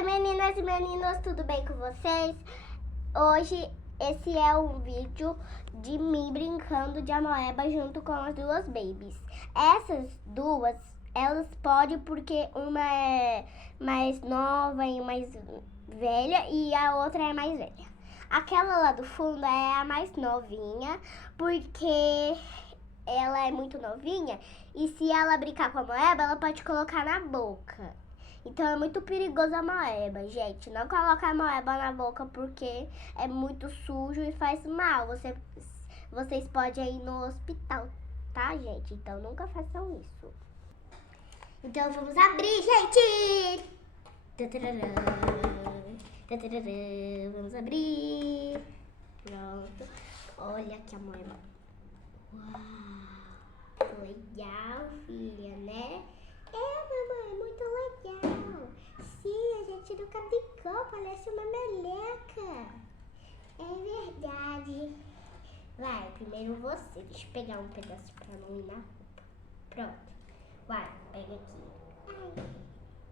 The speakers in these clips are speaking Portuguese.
Oi meninas e meninos, tudo bem com vocês? Hoje esse é um vídeo de mim brincando de amoeba junto com as duas babies. Essas duas, elas podem porque uma é mais nova e mais velha e a outra é mais velha. Aquela lá do fundo é a mais novinha porque ela é muito novinha e se ela brincar com a moeba, ela pode colocar na boca. Então é muito perigoso a moeba, gente. Não coloca a moeba na boca porque é muito sujo e faz mal. Vocês podem ir no hospital, tá, gente? Então nunca façam isso. Então vamos abrir, gente! Vamos abrir. Pronto. Olha aqui a moeba. Uau! Legal, filha, né? Mamãe, muito legal. Sim, a gente nunca brincou, parece uma meleca. É verdade. Vai, primeiro você. Deixa eu pegar um pedaço pra não ir na roupa. Pronto. Vai, pega aqui. Ai,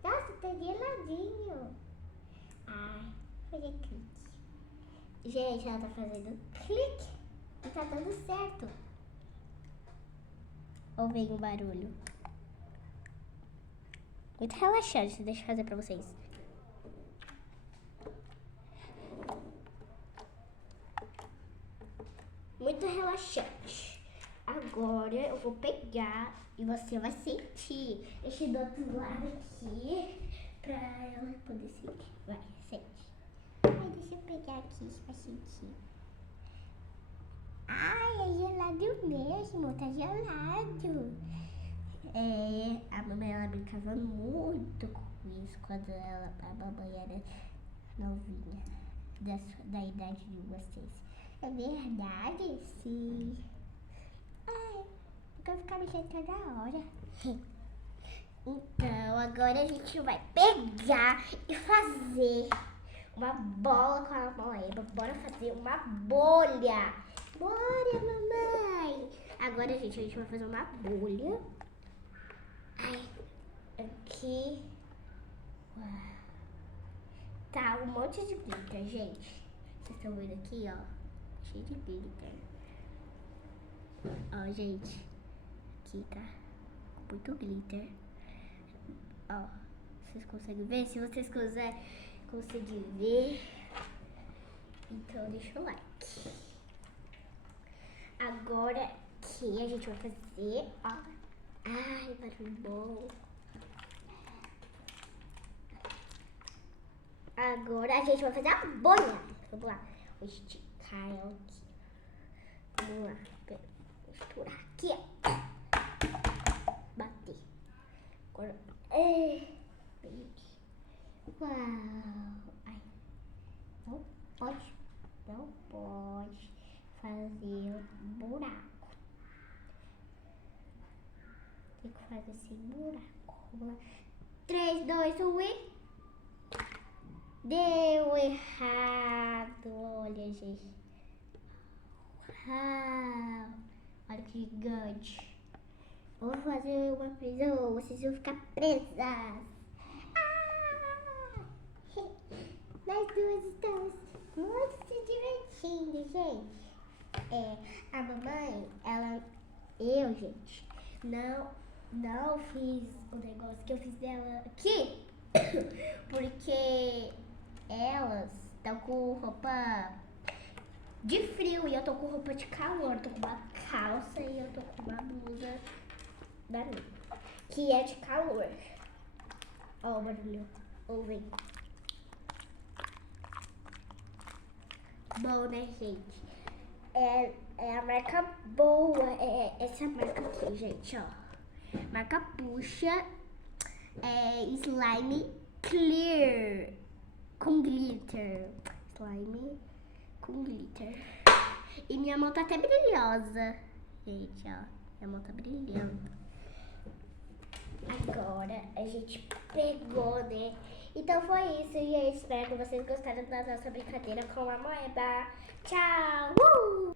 nossa, tá geladinho. Ai, fazer clique. Gente, ela tá fazendo clique e tá dando certo. Ouvi um barulho. Muito relaxante, deixa eu fazer pra vocês. Muito relaxante. Agora eu vou pegar e você vai sentir. Deixa eu do outro lado aqui pra ela poder sentir. Vai, sente. Ai, deixa eu pegar aqui pra sentir. Ai, é gelado mesmo, tá gelado. A mamãe ela brincava muito com isso quando a mamãe era novinha, da idade de vocês. É verdade? Sim. Ai, eu quero ficar mexendo toda hora. Então, agora a gente vai pegar e fazer uma bola com a moeba. Bora fazer uma bolha. Bora, mamãe. Agora, gente, a gente vai fazer uma bolha. Ai, aqui. Uau. Tá um monte de glitter, gente. Vocês estão vendo aqui, ó. Cheio de glitter. Ó, gente. Aqui tá muito glitter. Ó, vocês conseguem ver? Se vocês conseguem ver, então deixa o like. Agora que a gente vai fazer, ó. Ai, barulho bom. Agora a gente vai fazer a bolha. Vamos lá. Vou esticar ela aqui. Vamos lá. Vou misturar aqui, ó. Bater. Agora. Uau. Ai. Não pode fazer um buraco. Tem que fazer esse buraco. Vamos lá. 3, 2, 1 e... Deu errado. Olha, gente. Uau. Olha que gigante. Vou fazer uma prisão. Vocês vão ficar presas. Nós duas estamos muito se divertindo, gente. A mamãe, gente, não fiz o negócio que eu fiz dela aqui, porque elas estão com roupa de frio e eu tô com roupa de calor. Tô com uma calça e eu tô com uma blusa da minha, que é de calor. Ó o barulho, ouvem. Bom, né, gente? É a marca boa, é essa marca aqui, gente, ó. Marca Puxa, Slime Clear, com glitter. Slime com glitter. E minha mão tá até brilhosa, gente, ó. Minha mão tá brilhando. Agora a gente pegou, né? Então foi isso, e eu espero que vocês gostaram da nossa brincadeira com a moeba. Tchau!